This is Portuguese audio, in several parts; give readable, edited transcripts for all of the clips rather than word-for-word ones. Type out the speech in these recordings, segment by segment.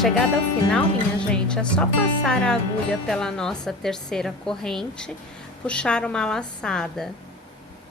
Chegada ao final, minha gente, é só passar a agulha pela nossa terceira corrente, puxar uma laçada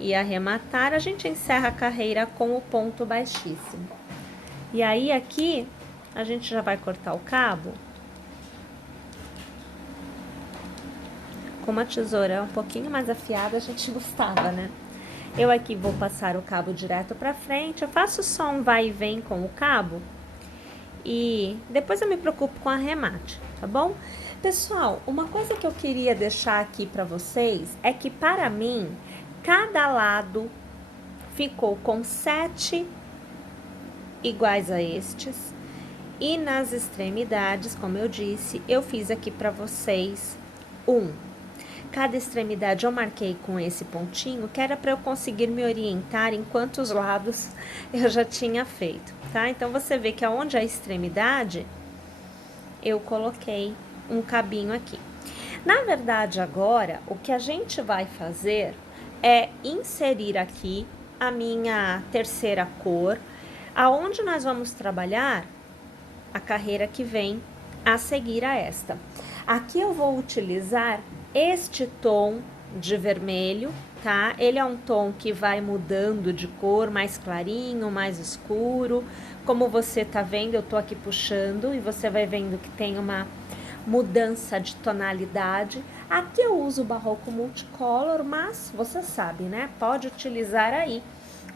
e arrematar. A gente encerra a carreira com o ponto baixíssimo. E aí aqui a gente já vai cortar o cabo com uma tesoura um pouquinho mais afiada, a gente gostava, né? Eu aqui vou passar o cabo direto pra frente, eu faço só um vai e vem com o cabo e depois eu me preocupo com o arremate, tá bom? Pessoal, uma coisa que eu queria deixar aqui pra vocês é que para mim, cada lado ficou com 7 iguais a estes e nas extremidades, como eu disse, eu fiz aqui pra vocês Cada extremidade eu marquei com esse pontinho, que era para eu conseguir me orientar em quantos lados eu já tinha feito, tá? Então, você vê que aonde a extremidade, eu coloquei um cabinho aqui. Na verdade, agora, o que a gente vai fazer é inserir aqui a minha terceira cor, aonde nós vamos trabalhar a carreira que vem a seguir a esta. Aqui eu vou utilizar este tom de vermelho, tá? Ele é um tom que vai mudando de cor, mais clarinho, mais escuro. Como você tá vendo, eu tô aqui puxando e você vai vendo que tem uma mudança de tonalidade. Aqui eu uso o Barroco Multicolor, mas você sabe, né? Pode utilizar aí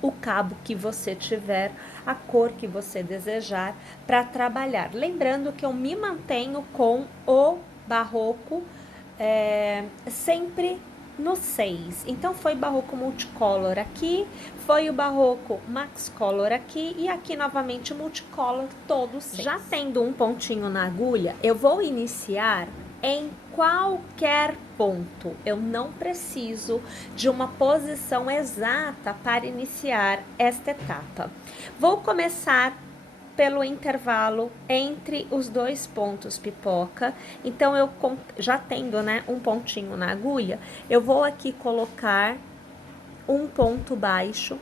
o cabo que você tiver, a cor que você desejar para trabalhar. Lembrando que eu me mantenho com o Barroco sempre no 6. Então, foi Barroco Multicolor aqui, foi o Barroco Max Color aqui e aqui novamente Multicolor todo 6. Já tendo um pontinho na agulha, eu vou iniciar em qualquer ponto. Eu não preciso de uma posição exata para iniciar esta etapa. Vou começar pelo intervalo entre os dois pontos pipoca. Então, eu já tendo, né, um pontinho na agulha, eu vou aqui colocar um ponto baixo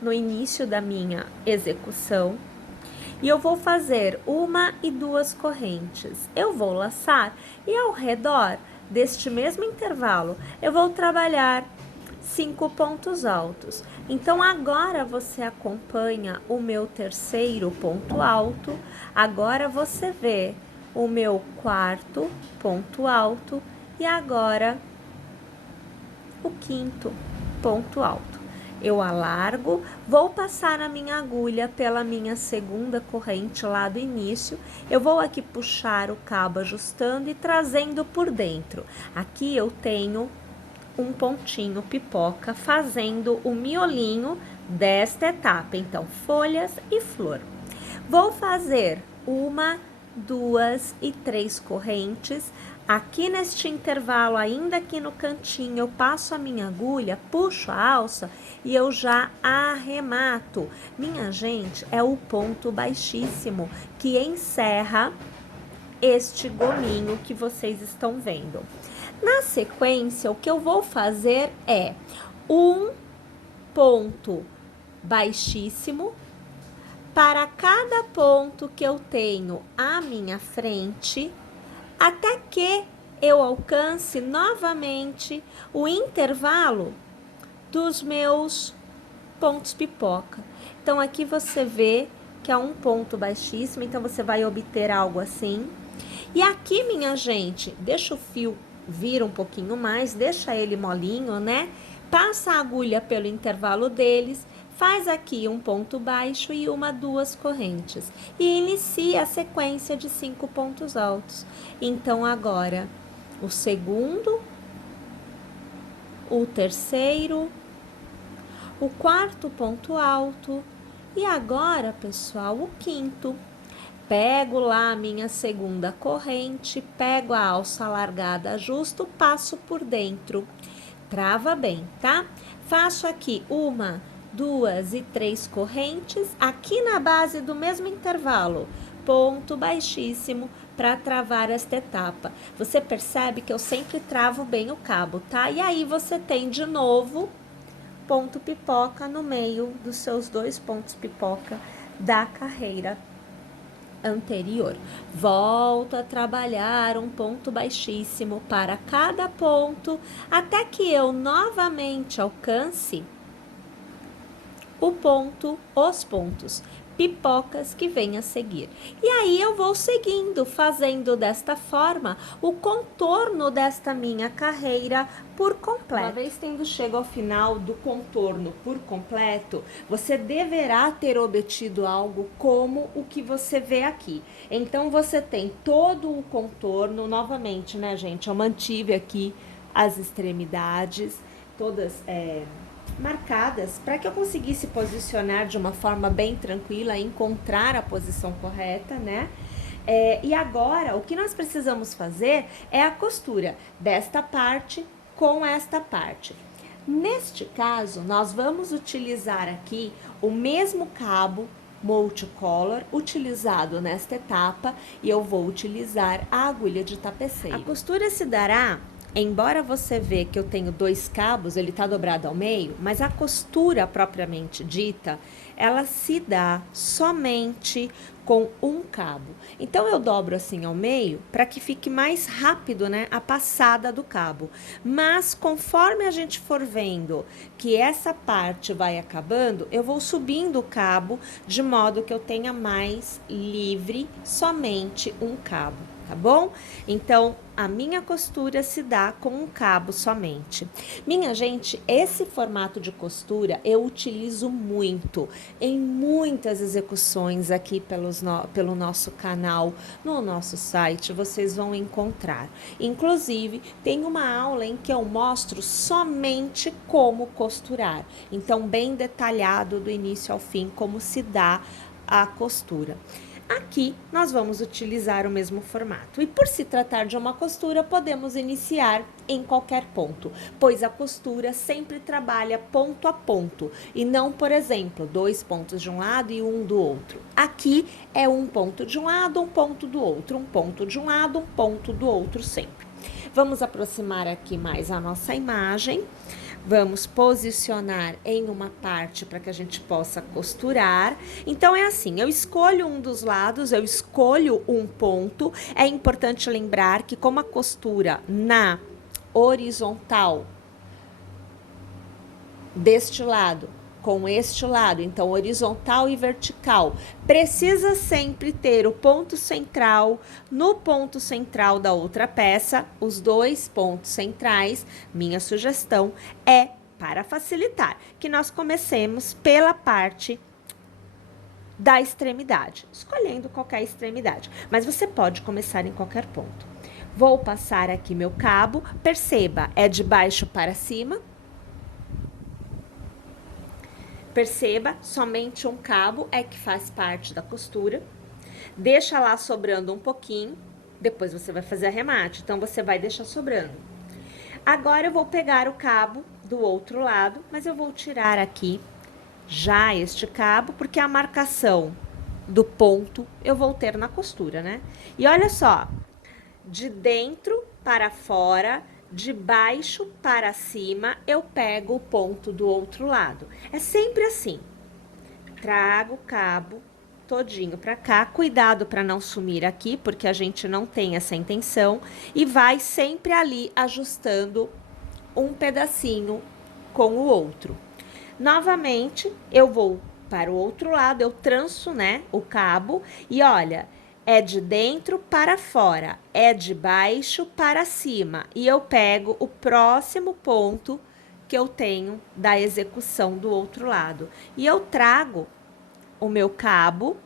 no início da minha execução. E eu vou fazer 1 e 2 correntes. Eu vou laçar e ao redor deste mesmo intervalo, eu vou trabalhar 5 pontos altos. Então, agora você acompanha o meu terceiro ponto alto, agora você vê o meu quarto ponto alto e agora o quinto ponto alto. Eu alargo, vou passar a minha agulha pela minha segunda corrente lá do início, eu vou aqui puxar o cabo ajustando e trazendo por dentro. Aqui eu tenho um pontinho pipoca fazendo o miolinho desta etapa. Então, folhas e flor. Vou fazer 1, 2 e 3 correntes. Aqui neste intervalo, ainda aqui no cantinho, eu passo a minha agulha, puxo a alça e eu já arremato. Minha gente, é o ponto baixíssimo que encerra este gominho que vocês estão vendo. Na sequência, o que eu vou fazer é um ponto baixíssimo para cada ponto que eu tenho à minha frente, até que eu alcance novamente o intervalo dos meus pontos pipoca. Então, aqui você vê que é um ponto baixíssimo, então você vai obter algo assim. E aqui, minha gente, deixa o fio vir um pouquinho mais, deixa ele molinho, né? Passa a agulha pelo intervalo deles, faz aqui um ponto baixo e 1, 2 correntes. E inicia a sequência de 5 pontos altos. Então, agora, o segundo, o terceiro, o quarto ponto alto e agora, pessoal, o quinto. Pego lá a minha segunda corrente, pego a alça largada, ajusto, passo por dentro. Trava bem, tá? Faço aqui 1, 2 e 3 correntes, aqui na base do mesmo intervalo, ponto baixíssimo para travar esta etapa. Você percebe que eu sempre travo bem o cabo, tá? E aí você tem de novo ponto pipoca no meio dos seus 2 pontos pipoca da carreira anterior. Volto a trabalhar um ponto baixíssimo para cada ponto, até que eu novamente alcance o ponto, os pontos, pipocas que vem a seguir. E aí eu vou seguindo, fazendo desta forma o contorno desta minha carreira por completo. Uma vez tendo chegado ao final do contorno por completo, você deverá ter obtido algo como o que você vê aqui. Então você tem todo o contorno, novamente, né, gente? Eu mantive aqui as extremidades, todas marcadas, para que eu conseguisse posicionar de uma forma bem tranquila, encontrar a posição correta, né? E agora, o que nós precisamos fazer é a costura desta parte com esta parte. Neste caso, nós vamos utilizar aqui o mesmo cabo multicolor utilizado nesta etapa e eu vou utilizar a agulha de tapeceiro. A costura se dará, embora você vê que eu tenho 2 cabos, ele tá dobrado ao meio, mas a costura propriamente dita, ela se dá somente com um cabo. Então eu dobro assim ao meio para que fique mais rápido, né, a passada do cabo. Mas conforme a gente for vendo que essa parte vai acabando, eu vou subindo o cabo de modo que eu tenha mais livre somente um cabo, tá bom? Então a minha costura se dá com um cabo somente. Minha gente, esse formato de costura eu utilizo muito em muitas execuções aqui pelo nosso canal, no nosso site, vocês vão encontrar. Inclusive, tem uma aula em que eu mostro somente como costurar. Então, bem detalhado do início ao fim, como se dá a costura. Aqui, nós vamos utilizar o mesmo formato. E por se tratar de uma costura, podemos iniciar em qualquer ponto, pois a costura sempre trabalha ponto a ponto, e não, por exemplo, 2 pontos de um lado e um do outro. Aqui é um ponto de um lado, um ponto do outro, um ponto de um lado, um ponto do outro sempre. Vamos aproximar aqui mais a nossa imagem. Vamos posicionar em uma parte para que a gente possa costurar. Então, é assim, eu escolho um dos lados, eu escolho um ponto. É importante lembrar que como a costura na horizontal deste lado com este lado, então horizontal e vertical, precisa sempre ter o ponto central no ponto central da outra peça, os 2 pontos centrais. Minha sugestão é, para facilitar, que nós comecemos pela parte da extremidade, escolhendo qualquer extremidade, mas você pode começar em qualquer ponto. Vou passar aqui meu cabo, perceba, é de baixo para cima. Perceba, somente um cabo é que faz parte da costura. Deixa lá sobrando um pouquinho, depois você vai fazer arremate, então você vai deixar sobrando. Agora eu vou pegar o cabo do outro lado, mas eu vou tirar aqui já este cabo, porque a marcação do ponto eu vou ter na costura, né? E olha só, de dentro para fora, de baixo para cima, eu pego o ponto do outro lado. É sempre assim. Trago o cabo todinho para cá, cuidado para não sumir aqui, porque a gente não tem essa intenção, e vai sempre ali ajustando um pedacinho com o outro. Novamente, eu vou para o outro lado, eu tranço, né, o cabo, e olha, é de dentro para fora, é de baixo para cima, e eu pego o próximo ponto que eu tenho da execução do outro lado. E eu trago o meu cabo.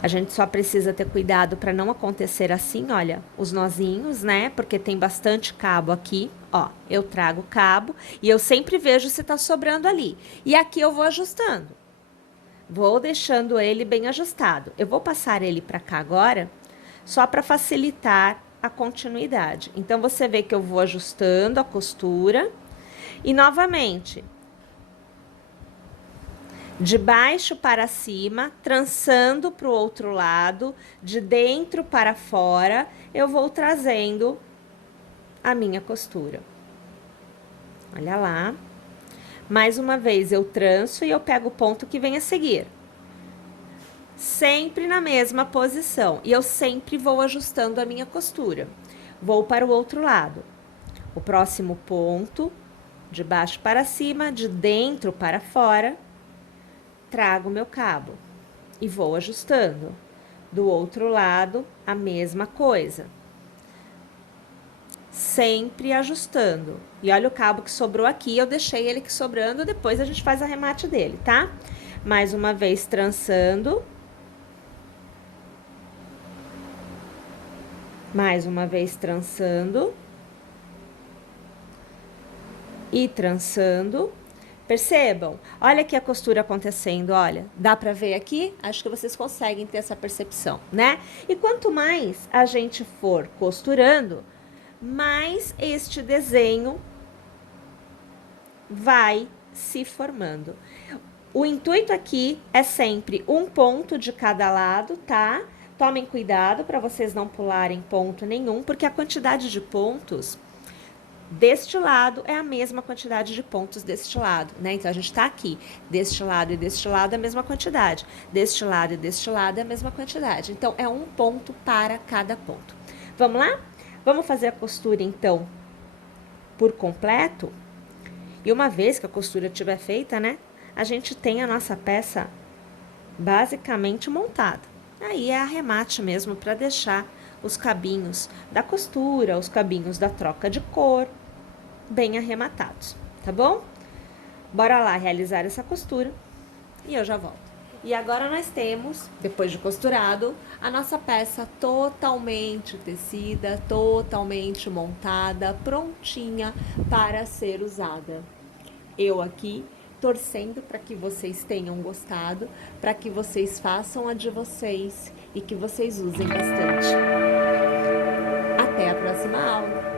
A gente só precisa ter cuidado para não acontecer assim, olha, os nozinhos, né? Porque tem bastante cabo aqui, ó. Eu trago o cabo e eu sempre vejo se tá sobrando ali. E aqui eu vou ajustando. Vou deixando ele bem ajustado. Eu vou passar ele para cá agora, só para facilitar a continuidade. Então, você vê que eu vou ajustando a costura. E, novamente, de baixo para cima, trançando para o outro lado, de dentro para fora, eu vou trazendo a minha costura. Olha lá. Mais uma vez, eu tranço e eu pego o ponto que vem a seguir. sempre na mesma posição. E eu sempre vou ajustando a minha costura. Vou para o outro lado. O próximo ponto, de baixo para cima, de dentro para fora, trago meu cabo e vou ajustando. Do outro lado, a mesma coisa. Sempre ajustando. E olha o cabo que sobrou aqui, eu deixei ele aqui sobrando, depois a gente faz arremate dele, tá? Mais uma vez trançando. Mais uma vez trançando. E trançando. Percebam? Olha aqui a costura acontecendo, olha. Dá pra ver aqui? Acho que vocês conseguem ter essa percepção, né? E quanto mais a gente for costurando, mais este desenho vai se formando. O intuito aqui é sempre um ponto de cada lado, tá? Tomem cuidado para vocês não pularem ponto nenhum, porque a quantidade de pontos deste lado é a mesma quantidade de pontos deste lado, né? Então, a gente tá aqui, deste lado e deste lado é a mesma quantidade, deste lado e deste lado é a mesma quantidade. Então, é um ponto para cada ponto. Vamos lá? Vamos fazer a costura, então, por completo? E uma vez que a costura estiver feita, né? A gente tem a nossa peça basicamente montada. Aí é arremate mesmo para deixar os cabinhos da costura, os cabinhos da troca de cor bem arrematados, tá bom? Bora lá realizar essa costura e eu já volto. E agora nós temos, depois de costurado, a nossa peça totalmente tecida, totalmente montada, prontinha para ser usada. Eu aqui torcendo para que vocês tenham gostado, para que vocês façam a de vocês e que vocês usem bastante. Até a próxima aula!